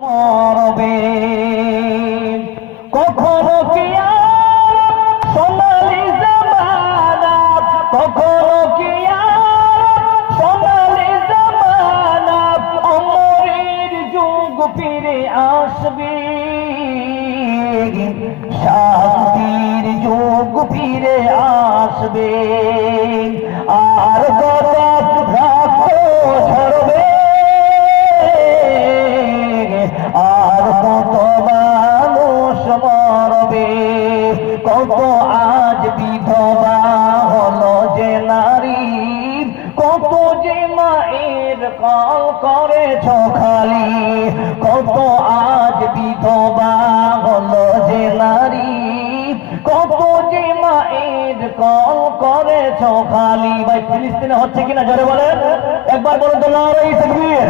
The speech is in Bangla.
মরবে কখনো কি আর সোনালি জামানা, কখনো কি আর সোনালি জামানা, অমরের যুগ ফিরে আসবে, শান্তির যুগ ফিরে আসবে, আর কত আজ বিধবা হলো যে নারী, কত যে মায়ের কল করেছ খালি, কত আজ বিধবা হলো যে নারী, কত যে মায়ের কল করেছ খালি। ভাই ফিলিস্তিনে হচ্ছে কিনা জোরে বলেন, একবার বলুন তো নারে তাকবীর।